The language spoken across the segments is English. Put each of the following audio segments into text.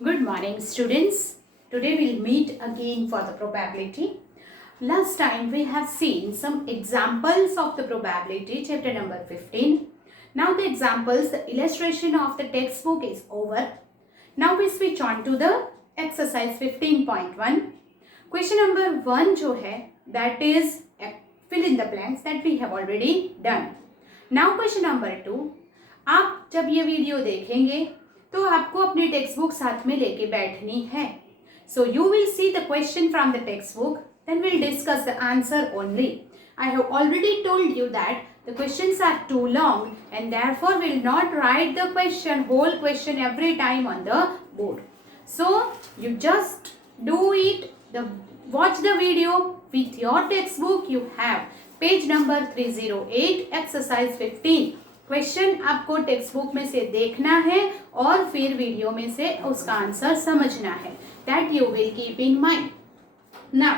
Good morning, students. Today we'll meet again for the probability. Last time we have seen some examples of the probability, chapter number 15. Now the examples, the illustration of the textbook is over. Now we switch on to the exercise 15.1. Question number 1 जो है, that is fill in the blanks that we have already done. Now question number 2. आप जब ये video देखेंगे तो आपको अपनी text book साथ में लेके बैठनी है. So you will see the question from the textbook, then will discuss the answer only. I have already told you that the questions are too long and therefore will not write the question, whole question every time on the board. So you just do it, watch the video with your textbook. You have page number 308, exercise 15. Question आपको text book में से देखना है और फिर video में से उसका आंसर समझना है. That you will keep in mind. Now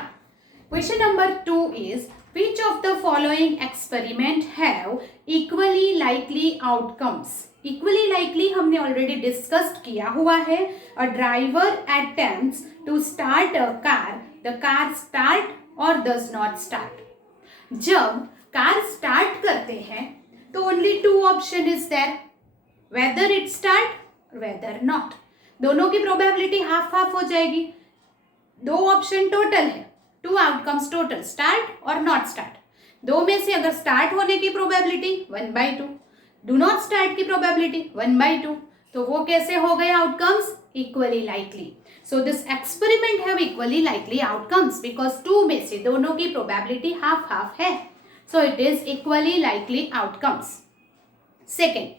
question number 2 is which of the following experiment have equally likely outcomes. Equally likely हमने ऑलरेडी डिस्कस्ड किया हुआ है. A driver attempts to start a car. The car start or does not start. जब car start करते हैं तो only 2 option is there, whether it start whether not. दोनों की प्रोबेबिलिटी हाफ हाफ हो जाएगी. 2 ऑप्शन टोटल है, 2 आउटकम्स टोटल, स्टार्ट और नॉट स्टार्ट. 2 में से अगर स्टार्ट होने की प्रोबेबिलिटी 1/2, डू नॉट स्टार्ट की प्रोबेबिलिटी 1/2, तो वो कैसे हो गए outcomes? Equally likely. So this experiment have equally likely outcomes because 2 में से दोनों की प्रोबेबिलिटी हाफ हाफ है. So it is equally likely outcomes. Second,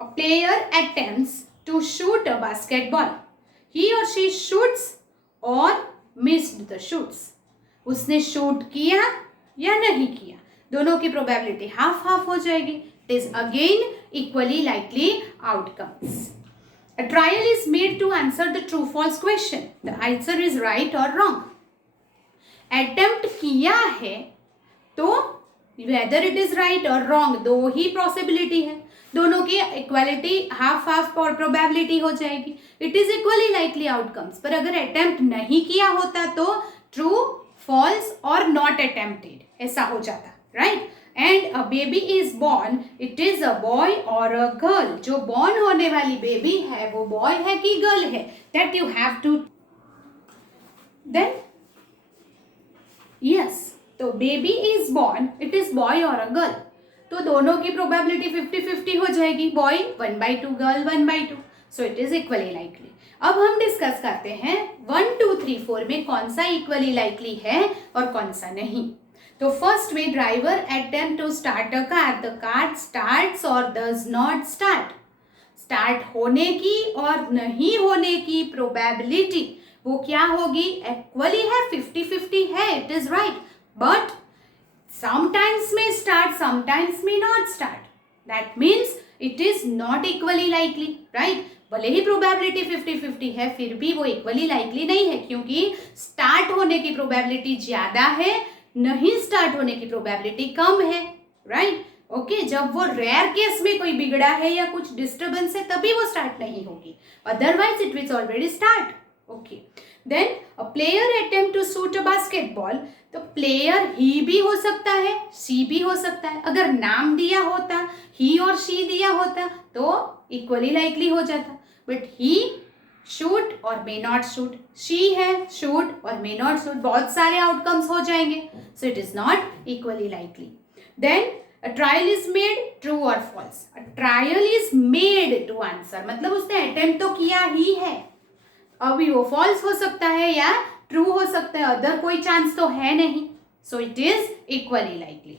a player attempts to shoot a basketball. He or she shoots or missed the shoots. उसने shoot किया या नहीं किया, दोनों की प्रोबेबिलिटी हाफ हाफ हो जाएगी. It is again equally likely outcomes. A trial is made to answer the true false question. The answer is right or wrong. Attempt किया है तो वेदर इट इज राइट और रॉन्ग, 2 ही possibility है, दोनों की equality half half और probability हो जाएगी. It is equally likely outcomes. पर अगर अटेम्प्ट नहीं किया होता तो ट्रू, फॉल्स और नॉट अटेम्प्टेड ऐसा हो जाता, right. And a baby is born, it is a boy or a girl. जो बॉर्न होने वाली बेबी है वो बॉय है कि गर्ल है, that you have to. Then yes, तो baby is born, it is boy or a girl, तो दोनों की प्रोबेबिलिटी 50-50 हो जाएगी. Boy 1/2, girl 1/2. So it is equally likely. अब हम डिस्कस करते हैं 1, 2, 3, 4 में कौन सा इक्वली लाइकली है और कौन सा नहीं. तो फर्स्ट में driver attempt to start a car. The car starts और डज नॉट स्टार्ट. स्टार्ट होने की और नहीं होने की प्रोबेबिलिटी वो क्या होगी? इक्वली है, 50-50 है. It is right. But sometimes may start, sometimes may not start. That means it is not equally likely, right? भले ही प्रोबेबिलिटी 50-50 है, फिर भी वो इक्वली लाइकली नहीं है, क्योंकि स्टार्ट होने की प्रोबेबिलिटी ज्यादा है, नहीं स्टार्ट होने की प्रोबेबिलिटी कम है, राइट. ओके, जब वो रेयर केस में कोई बिगड़ा है या कुछ डिस्टर्बेंस है तभी वो स्टार्ट नहीं होगी, otherwise it will already start. Okay, then a player attempt to shoot a basketball. तो प्लेयर ही भी हो सकता है, सी भी हो सकता है. अगर नाम दिया होता, ही और शी दिया होता तो इक्वली लाइकली हो जाता. But he shoot or may not shoot, she है shoot or may not shoot, बहुत सारे आउटकम्स हो जाएंगे. So it is not equally likely. Then a trial is made, true or false. A trial is made to answer, मतलब उसने attempt तो किया ही है. अभी वो फॉल्स हो सकता है या ट्रू हो सकता है, अदर कोई चांस तो है नहीं. सो it is equally likely.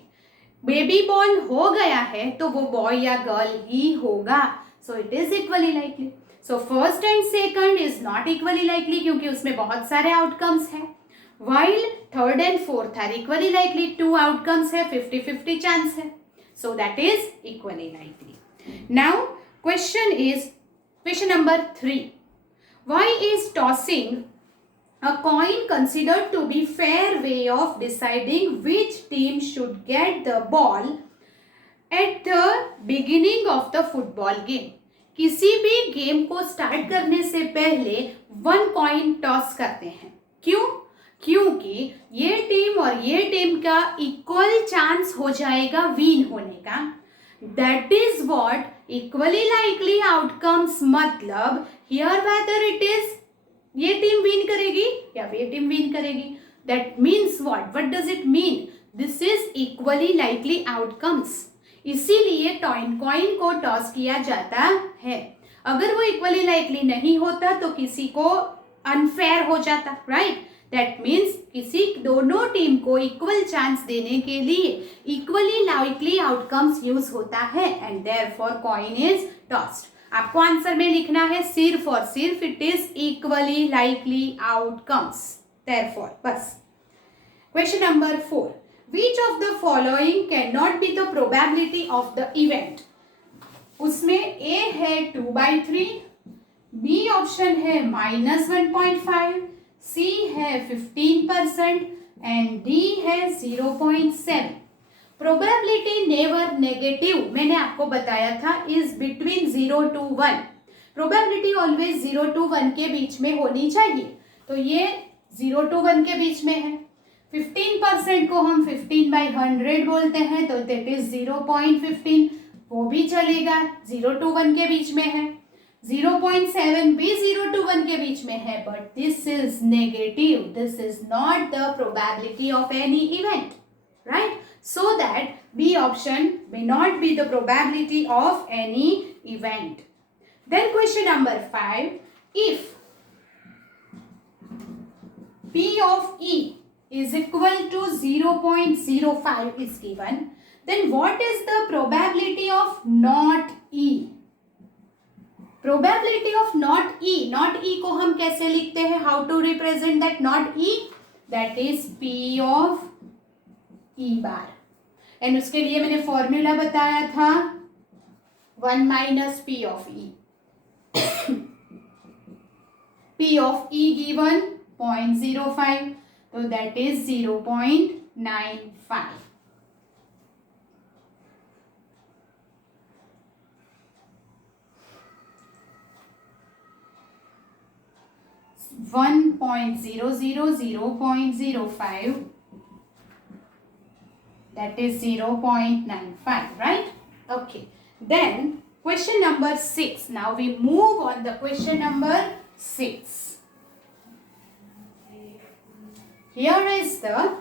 Baby born हो गया है तो वो बॉय या गर्ल ही होगा. So it is equally likely. So first and second is not equally likely क्योंकि उसमें बहुत सारे आउटकम्स हैं. While third and fourth are equally likely, 2 outcomes है, 50-50 चांस है. So that is equally likely. Now question number 3. Why is tossing a coin considered to be fair way of deciding which team should get the ball at the beginning of the football game? किसी भी game को start करने से पहले 1 coin toss करते हैं। क्यों? क्योंकि ये टीम और ये टीम का इक्वल चांस हो जाएगा विन होने का। That is what equally likely outcomes, मतलब हियर वेदर इट इज ये टीम विन करेगी या ये टीम विन करेगी। That means what does it mean? This is equally likely outcomes. इसीलिए कॉइन को टॉस किया जाता है। अगर वो इक्वली लाइकली नहीं होता तो किसी को अनफेयर हो जाता, राइट? दैट मीन्स किसी दोनों टीम को इक्वल चांस देने के लिए इक्वली लाइकली आउटकम्स यूज होता है and therefore coin is tossed. आपको आंसर में लिखना है सिर्फ और सिर्फ it is equally likely outcomes, therefore, बस। Question number 4, which of the following cannot be the probability of the event? उसमें A है 2/3, B ऑप्शन है -1.5, C है 15% एंड D है 0.7। प्रोबेबिलिटी नेवर नेगेटिव, मैंने आपको बताया था, is between 0 to 1। Probability always 0 to 1 के बीच में होनी चाहिए, तो ये 0 to 1 के बीच में है। 15% को हम 15/100 बोलते हैं, तो दैट इज 0.15, वो भी चलेगा, 0 to 1 के बीच में है। 0.7 भी 0 to 1 के बीच में है, but this is negative, this is not the probability of any event, right? So that B option may not be the probability of any event. Then question number 5, if P of E is equal to 0.05 is given, then what is the probability of not E? Probability of not E, not E को हम कैसे लिखते हैं? How to represent that not E? That is P of E bar, and उसके लिए मैंने formula बताया था 1 minus P of E. P of E given 0.05, so that is 0.95. 1.00, 0.05, that is 0.95, right? Okay. Then question number 6. Now we move on the question number 6. Here is a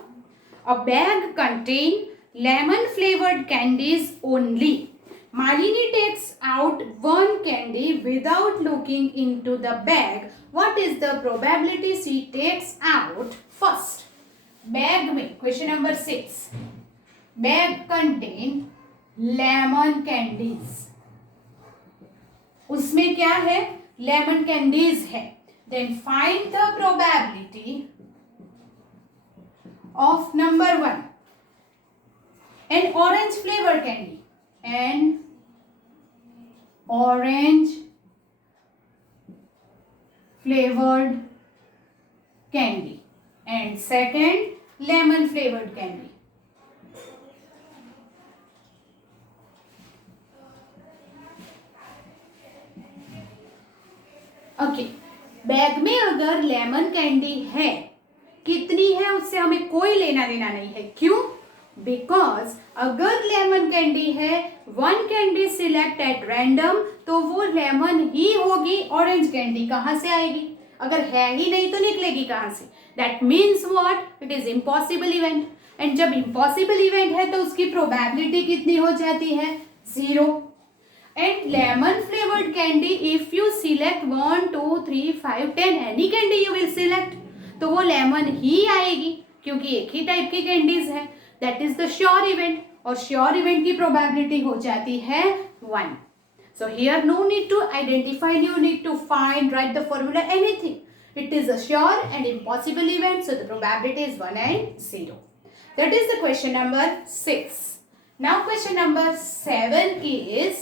bag contain lemon flavored candies only. Malini takes out one candy without looking into the bag. What is the probability she takes out first? Bag में question number 6. Bag contain lemon candies. उसमें क्या है? Lemon candies है. Then find the probability of number 1. An orange flavor candy. An orange flavored candy. And second, lemon flavored candy. Okay, bag में अगर lemon candy है, कितनी है उससे हमें कोई लेना देना नहीं है। क्यों? बिकॉज अगर लेमन कैंडी है, 1 कैंडी सिलेक्ट एट रैंडम, तो वो लेमन ही होगी, ऑरेंज कैंडी कहाँ से आएगी? अगर है ही नहीं तो निकलेगी कहाँ से? That means what? It is impossible event. And जब इम्पॉसिबल इवेंट है तो उसकी प्रोबेबिलिटी कितनी हो जाती है? 0. And lemon flavored candy, if you select 1, 2, 3, 5, 10 any candy you will select, तो वो लेमन ही आएगी क्योंकि एक ही टाइप की कैंडीज है. That is the sure event, और श्योर इवेंट की प्रोबेबिलिटी हो जाती है 1. So here no need to identify, you need to find, write the formula, anything. It is a sure and impossible event, so the probability is 1 and 0. That is the question number 6. Now question number 7 is,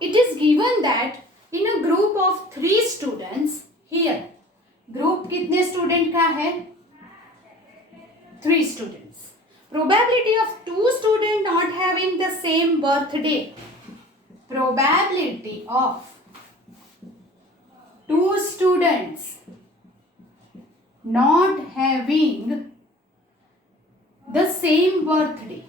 it is given that in a group of 3 students, here group कितने student का है? 3 students. Probability of 2 students not having the same birthday. probability of two students not having the same birthday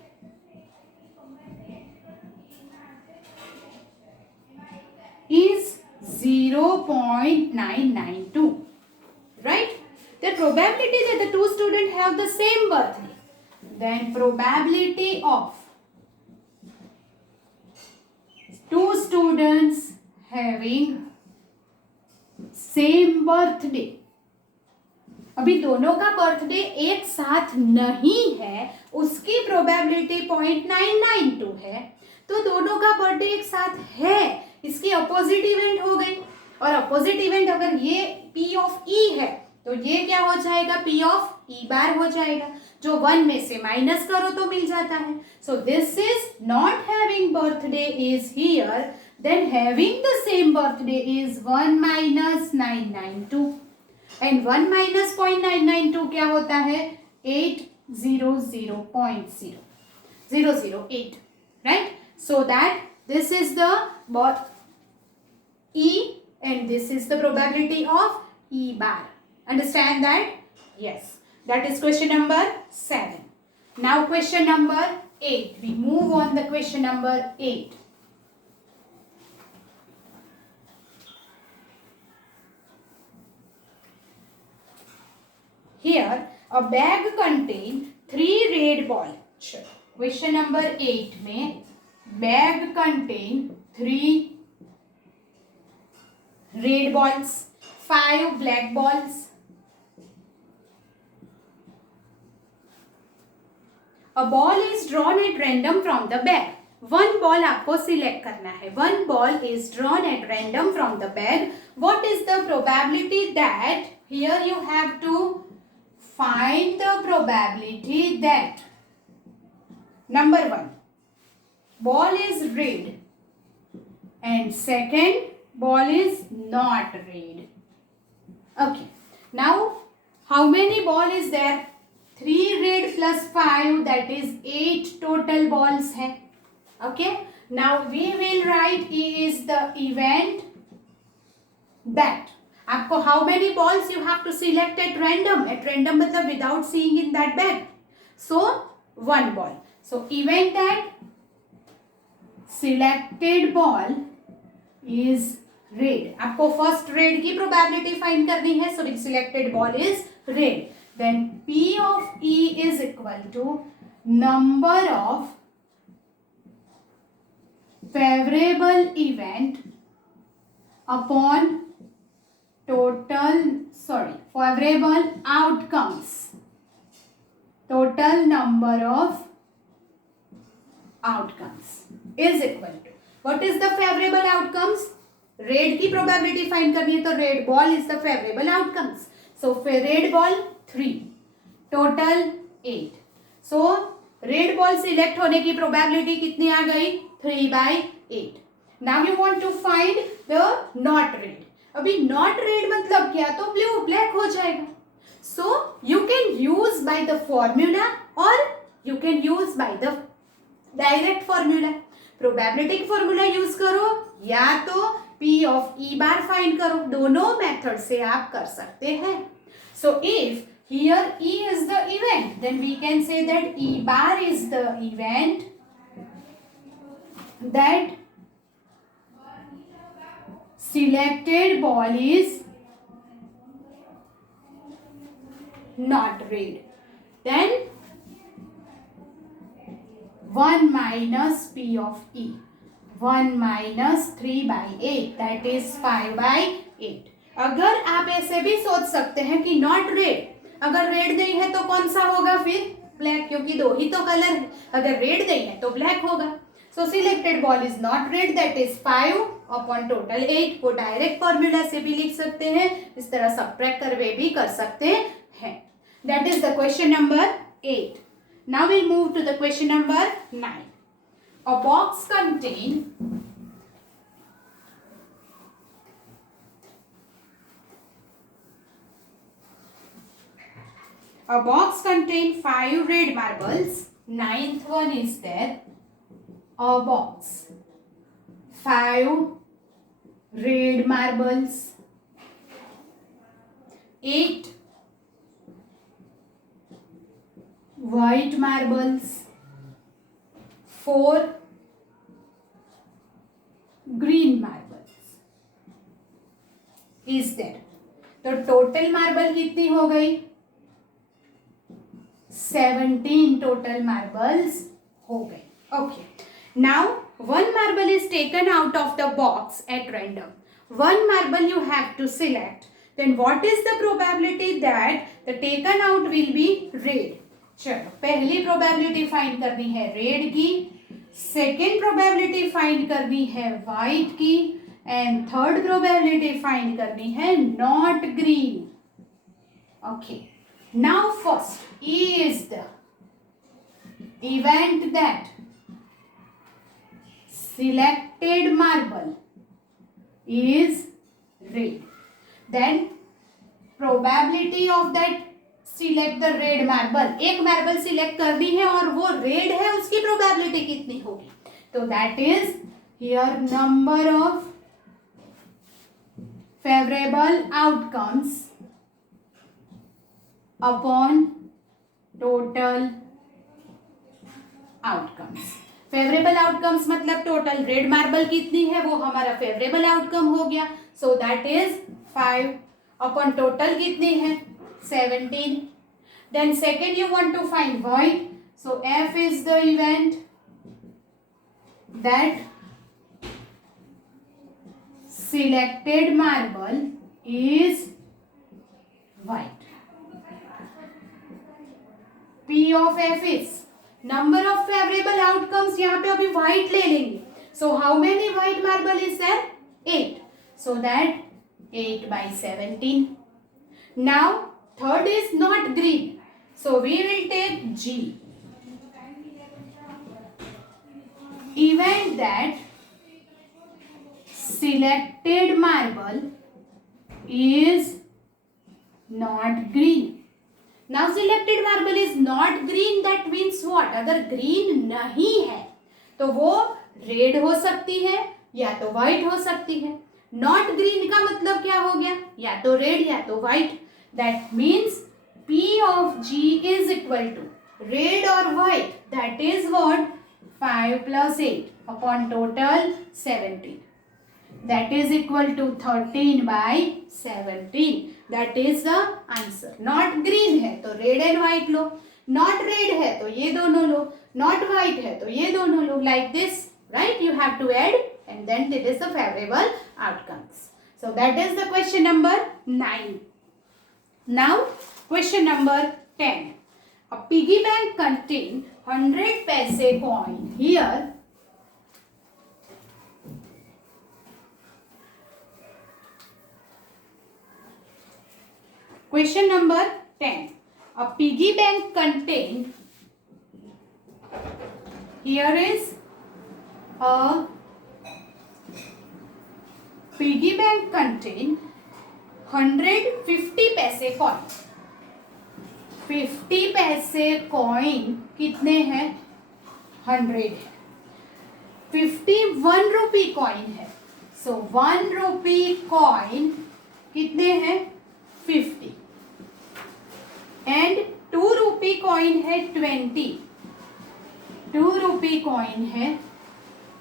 is 0.992, right? The probability that the two students have the same birthday, then probability of two students having same birthday, अभी दोनों का birthday एक साथ नहीं है, उसकी probability 0.992 है, तो दोनों का बर्थडे एक साथ है, इसकी अपोजिट इवेंट हो गई। और अपोजिट इवेंट अगर ये P ऑफ E है तो ये क्या हो जाएगा, P ऑफ E बार हो जाएगा, जो 1 में से माइनस करो तो मिल जाता है। So this is not having birthday is here, then having the same birthday is 1 minus 992 and 1 minus 0.992 क्या होता है, 800.008, right? So that this is the E and this is the probability of E bar. Understand that? Yes. That is question number 7. Now question number 8. We move on the question number 8. Here a bag contain 3 red balls. Question number 8 में bag contain 3 red balls, 5 black balls. A ball is drawn at random from the bag. One ball आपको select करना है. One ball is drawn at random from the bag. What is the probability that, here you have to find the probability that, number 1, ball is red and second ball is not red. Okay. Now, how many ball is there? 3 red plus 5, that is 8 total balls hai. Okay. Now, we will write E is the event that. आपको how many balls you have to select at random? At random मतलब without seeing in that bag. So, 1 ball. So, event that selected ball is red. आपको first red की probability find करनी है, so selected ball is red, then P of E is equal to number of favourable event upon favourable outcomes, total number of outcomes is equal to, what is the favourable outcomes? Red की probability find करनी है तो red ball is the favourable outcomes, so red ball 3, total 8. So red ball select होने की probability कितनी आ गई, 3/8. Now you want to find the not red. अभी not red मतलब क्या, तो ब्लू ब्लैक हो जाएगा. So you can use by the formula or you can use by the direct formula. Probability की फॉर्मूला यूज करो या तो P of E bar find करो, दोनों मेथड से आप कर सकते हैं. So if here E is the event, then we can say that E bar is the event that selected ball is not red. Then 1 minus P of E, 1 minus 3/8, that is 5/8. अगर आप ऐसे भी सोच सकते हैं कि not red, अगर red नहीं है तो कौन सा होगा फिर, ब्लैक, क्योंकि 2 ही तो कलर है. अगर रेड नहीं है तो ब्लैक होगा. So selected ball is not red, that is 5 upon total 8. को डायरेक्ट फॉर्मूला से भी लिख सकते हैं, इस तरह सब्ट्रैक्ट करके भी कर सकते हैं. That is the question number 8. Now we'll move to the question number 9. A box contain A box contains 5 red marbles. Ninth one is there. A box 5 red marbles, 8 white marbles, 4 green marbles is there. तो total marble कितनी हो गई? 17 total marbles हो गए. Okay. Now one marble is taken out of the box at random. One marble you have to select. Then what is the probability that the taken out will be red? चलो पहली probability find करनी है red की, second probability find करनी है white की, and third probability find करनी है not green. Okay, now first is the event that selected marble is red. Then probability of that select the red marble, एक marble select करनी है और वो रेड है, उसकी प्रोबेबिलिटी कितनी होगी? तो that is here number of favourable outcomes upon total outcomes. Favourable outcomes मतलब टोटल रेड मार्बल कितनी है वो हमारा फेवरेबल आउटकम हो गया. So that is 5 upon total कितनी है 17. Then second you want to find white, so F is the event that selected marble is white. P of F is number of favourable outcomes. यहाँ पे अभी white ले लेंगे. So how many white marble is there? 8. So that 8 by 17. Now third is not green, so we will take G. Event that selected marble is not green. Now selected marble is not green, that means what? अगर green नहीं है तो वो red हो सकती है या तो white हो सकती है. Not green का मतलब क्या हो गया? या तो red या तो white. That means P of G is equal to red or white. That is what? 5 plus 8 upon total 17. That is equal to 13 by 17. That is the answer. Not green है तो red and white low, not red है तो ये दोनों लो, not white है तो ये दोनों लो. Like this, right? You have to add and then it is the favorable outcomes. So that is the question number 9. Now question number 10. A piggy bank contains 100 paise coin. Here question number 10. A piggy bank contained, here is a piggy bank contained 150 पैसे coin. 50 पैसे coin कितने हैं? 100 है. 51 रुपी coin है. सो 1 rupee coin कितने हैं? 50. And 2 rupee coin है 20. 2 रुपी coin है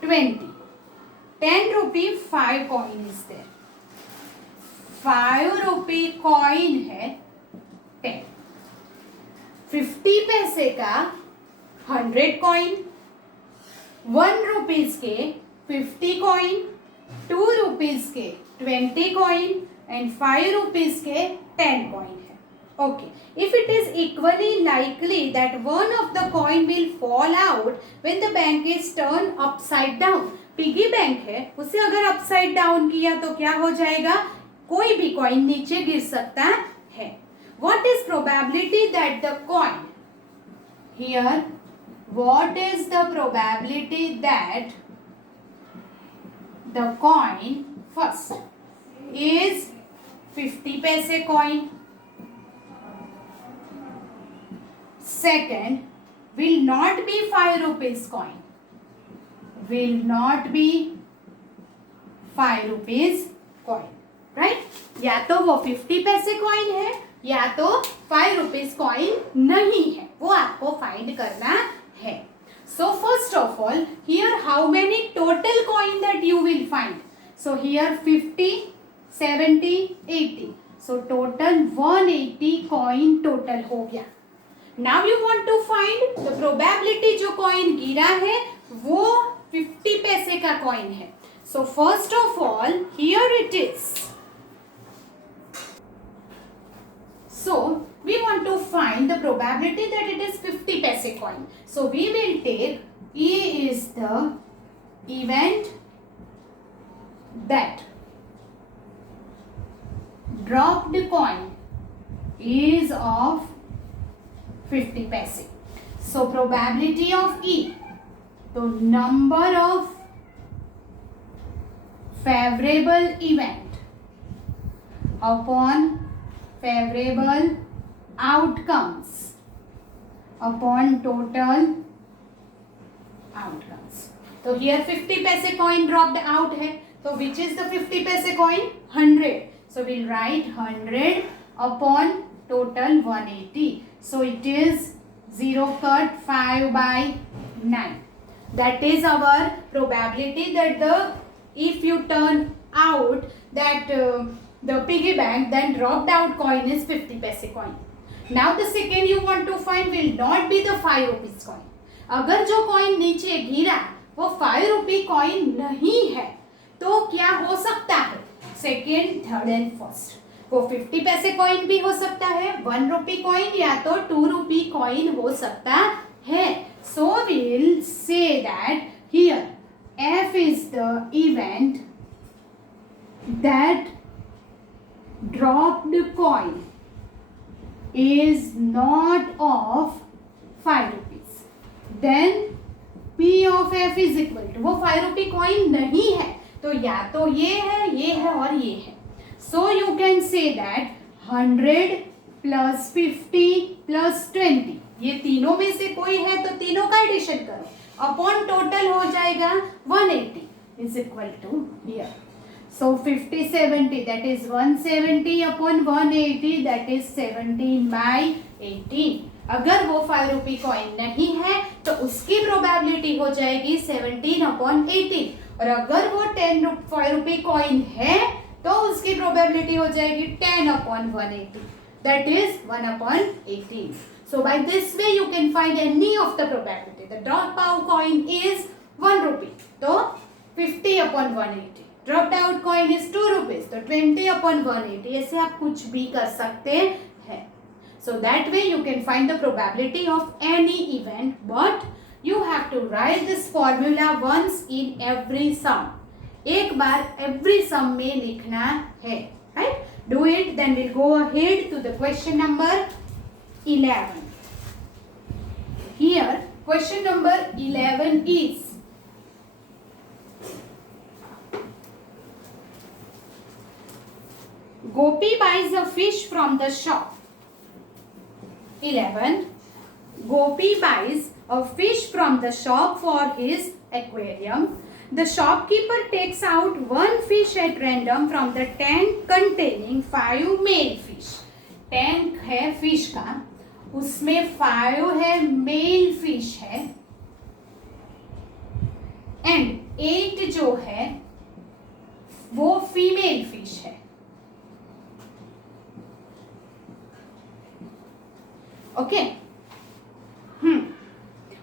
20. 10 rupee 5 coin is there. 5 rupee coin है 10. 50 पैसे का 100 कॉइन, 1 रुपीज के 50 कॉइन, 2 रुपीज के 20 कॉइन एंड 5 रुपीज के 10 कॉइन है. Okay, if it is equally likely that one of the coin will fall out when the bank is turned upside down. Piggy bank है, उसे अगर upside down किया तो क्या हो जाएगा? कोई भी कॉइन नीचे गिर सकता है. What is probability that the coin? Here, what is the probability that the coin first is 50 paise coin? Second, will not be 5 rupees coin. Will not be 5 rupees coin, right. या तो वो 50 पैसे coin है या तो 5 rupees coin नहीं है, वो आपको फाइंड करना है। So first of all here how many total coin that you will find. So here 50, 70, 80, so total 180 coin total हो गया। Now you want to find the probability जो कॉइन गिरा है वो 50 पैसे का कॉइन है। So first of all here it is, so we want to find the probability that it is 50 paise coin. So we will take E is the event that dropped coin is of 50 paise. So probability of E, the number of favorable event upon favorable outcomes upon total outcomes. तो here 50 पैसे coin dropped out है, तो which is the 50 पैसे coin? 100. So we'll write 100 upon total 180. So it is 0 cut 5 by 9. That is our probability that the if you turn out that the piggy bank then dropped out coin is 50 paise coin. Now the second you want to find will not be the 5 rupees coin. अगर जो coin नीचे गिरा वो 5 रुपी coin नहीं है तो क्या हो सकता है? Second, third and first. वो 50 पैसे coin भी हो सकता है, 1 रुपी coin या तो 2 रुपी coin हो सकता है। So we'll say that here F is the event that dropped coin is not of 5 rupees. Then P of F is equal to, वो 5 रुपी coin नहीं है तो या तो ये है और ये है। So you can say that 100 plus 50 plus 20, ये तीनों में से कोई है तो तीनों का एडिशन करो, अपॉन टोटल हो जाएगा 180 is equal to here. So 50, 70, that is 170 upon 180, that is 17 by 18. अगर वो 5 रुपी कॉइन नहीं है तो उसकी प्रोबेबिलिटी हो जाएगी 17 अपॉन 18, और अगर वो 5 रुपी कॉइन है तो उसकी प्रोबेबिलिटी हो जाएगी 10 upon 180, that is 1 upon 18. So by this way you can find any of the probability. The drop out coin is 1 rupee, तो 50 upon 180. Dropped out coin is 2 rupees, तो 20 upon 180. ऐसे आप कुछ भी कर सकते हैं. So that way you can find the probability of any event, but you have to write this formula once in every sum. एक बार every sum में लिखना है, right? Do it, then we'll go ahead to the question number 11. Here question number 11 is, Gopi buys a fish from the shop. 11. Gopi buys a fish from the shop for his aquarium. The shopkeeper takes out one fish at random from the tank containing 5 male fish. Tank है fish का, उसमें 5 है mail fish है and 8 जो है वो female fish है. Okay.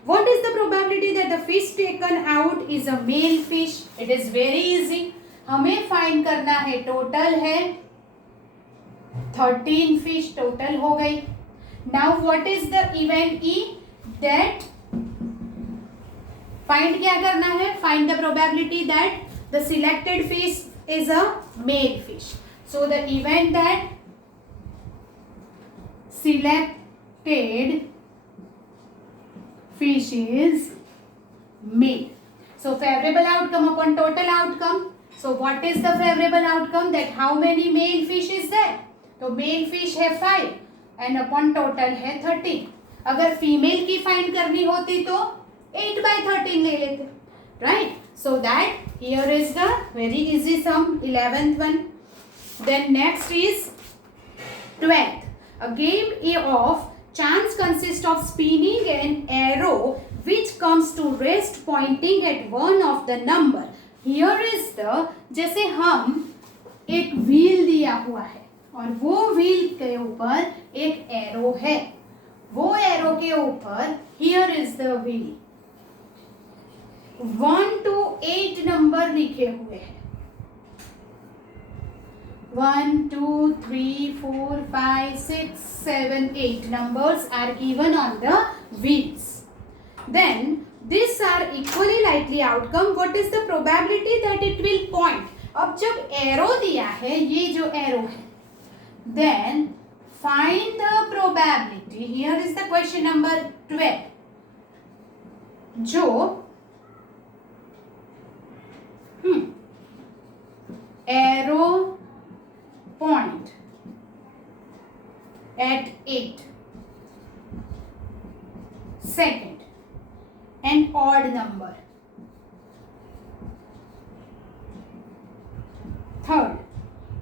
What is the probability that the fish taken out is a male fish? It is very easy. हमें फाइंड करना है, टोटल है 13 फिश टोटल हो गई. Now what is the event E? That find क्या करना है? Find the probability that the selected fish is a male fish. So the event that selected fish is male. So favorable outcome upon total outcome. So what is the favorable outcome? That how many male fish is there? तो mail fish है 5 and upon total है 13. अगर female की find करनी होती तो 8 by 13 ले लेते, right. So that here is the very easy sum, 11th one. Then next is 12th. A game of chance consists of spinning an arrow which comes to rest pointing at one of the number. Here is the, जैसे हम एक wheel दिया हुआ है और वो wheel के ऊपर एक एरो है, वो एरो के ऊपर here is the wheel 1 to 8 number लिखे हुए हैं. 1, 2, 3, 4, 5, 6, 7, 8 numbers are given on the wheels. Then these are equally likely outcome. What is the probability that it will point? अब जब एरो दिया है, ये जो एरो है, then find the probability. Here is the question number 12. जो arrow point at 8. Second, an odd number. Third,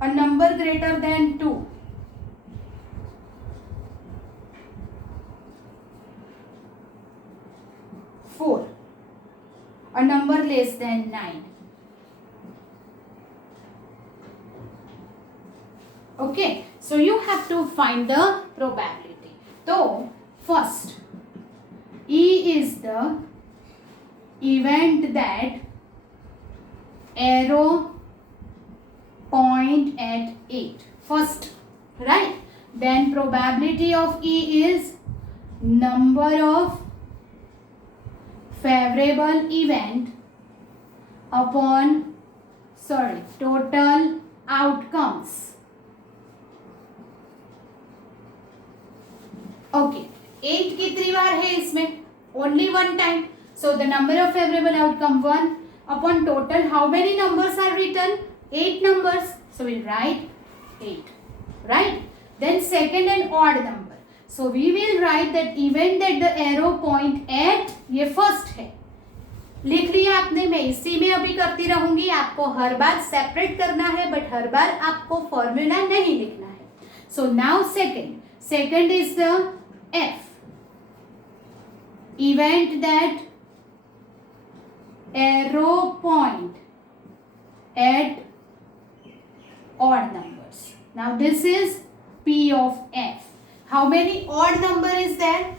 a number greater than 2. Four, a number less than 9. Okay, so you have to find the probability. So first, E is the event that arrow point at 8. First, right? Then probability of E is number of favorable event upon total outcomes. Okay, 8 कितनी बार है इसमें? Only one time. So the number of favorable outcome 1 upon total. How many numbers are written? 8 numbers. So we'll write 8. Right? Then second, an odd number. So we will write that event that the arrow point at, ये first है. लिख लिया आपने, मैं इसी में अभी करती रहूंगी. आपको हर बार सेपरेट करना है, बट हर बार आपको फॉर्मूला नहीं लिखना है. So now second. Second is the F. Event that arrow point at odd numbers. Now this is P of F. How many odd number is there?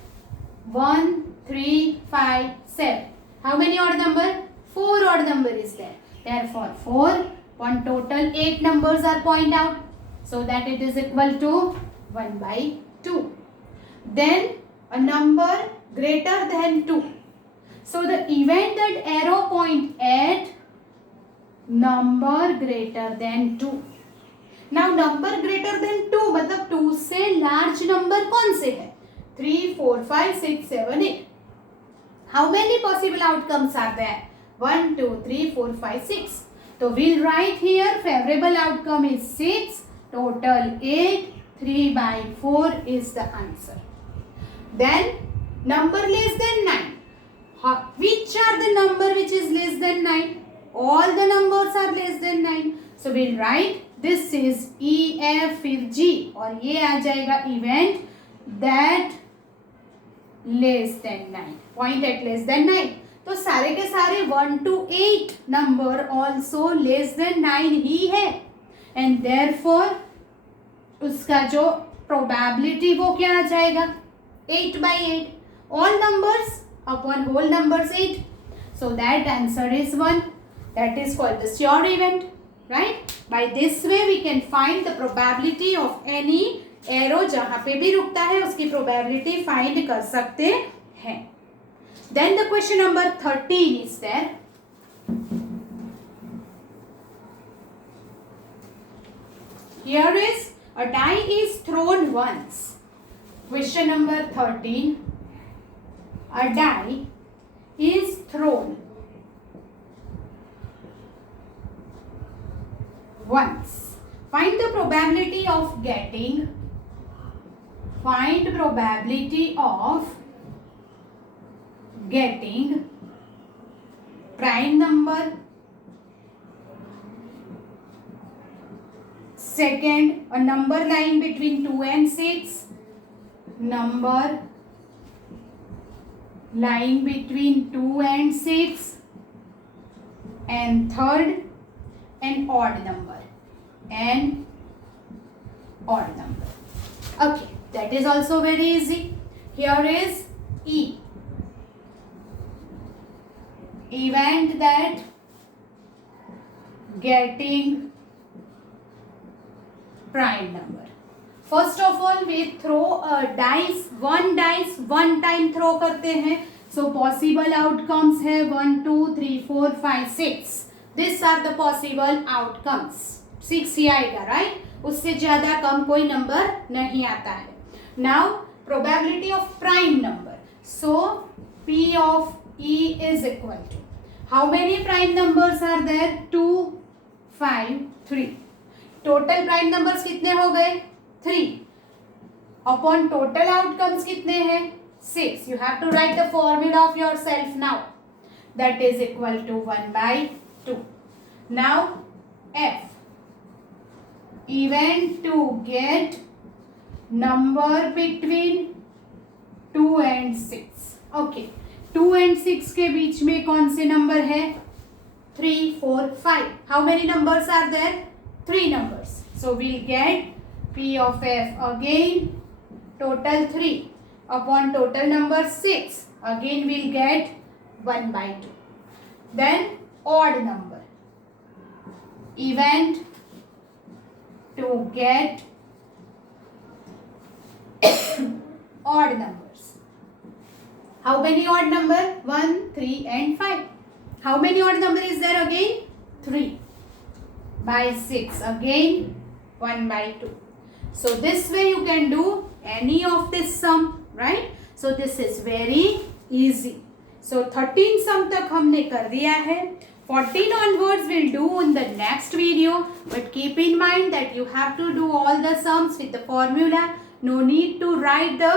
1, 3, 5, 7. How many odd number? 4 odd number is there. Therefore 4, one total 8 numbers are pointed out. So that it is equal to 1 by 2. Then a number greater than 2. So the event that arrow point at number greater than 2. Now number greater than 2 मतलब 2 से large number कौन से है? 3, 4, 5, 6, 7, 8. How many possible outcomes are there? 1, 2, 3, 4, 5, 6. So we'll write here favorable outcome is 6, total 8, 3 by 4 is the answer. Then number less than 9. Which are the number which is less than 9? All the numbers are less than 9. So we'll write this is E, F, फिर G और ये आ जाएगा event that less than 9. Point at less than 9. तो सारे के सारे 1 to 8 number also less than 9 ही है. And therefore उसका जो probability वो क्या आ जाएगा? 8 by 8. All numbers upon whole numbers 8. So that answer is 1. That is called the sure event. Right? By this way we can find the probability of any arrow जहाँ पे भी रुकता है उसकी probability find कर सकते हैं. Then the question number 13 is there. Here is a die is thrown once. Question number 13. A die is thrown once. Find the probability of getting. Find probability of getting prime number. Second, a number lying between 2 and 6. Number lying between 2 and 6. And third, an odd number. An odd number. Okay, that is also very easy. Here is E. Event that getting prime number. First of all, we throw a dice, one time throw करते हैं. So possible outcomes है 1, 2, 3, 4, 5, 6. These are the possible outcomes. 6 ही आएगा, right? उससे ज़्यादा कम कोई number नहीं आता है. Now probability of prime number. So P of E is equal to, how many prime numbers are there? 2, 5, 3. Total prime numbers कितने हो गए? 3 अपॉन टोटल आउटकम्स कितने हैं? 6. You have to write the formula of yourself now. That is equal to 1/2. Now F event to get number between 2 and 6. Okay, 2 and 6 के बीच में कौन से नंबर है? 3, 4, 5. How many numbers are there? 3 numbers. So we'll get P of F again total 3 upon total number 6. Again we'll get 1/2. Then odd number. Event to get odd numbers. How many odd number? 1, 3 and 5. How many odd number is there again? 3. By 6 again 1/2. So this way you can do any of this sum, right? So this is very easy. So 13 sum तक हमने कर दिया है. 14 onwards we'll do in the next video, but keep in mind that you have to do all the sums with the formula. No need to write the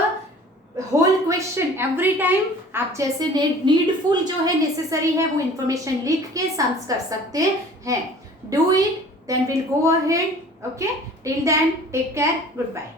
whole question every time. आप जैसे needful जो है necessary है वो information लिख के sums कर सकते हैं. Do it, then we'll go ahead. Okay, till then take care, goodbye.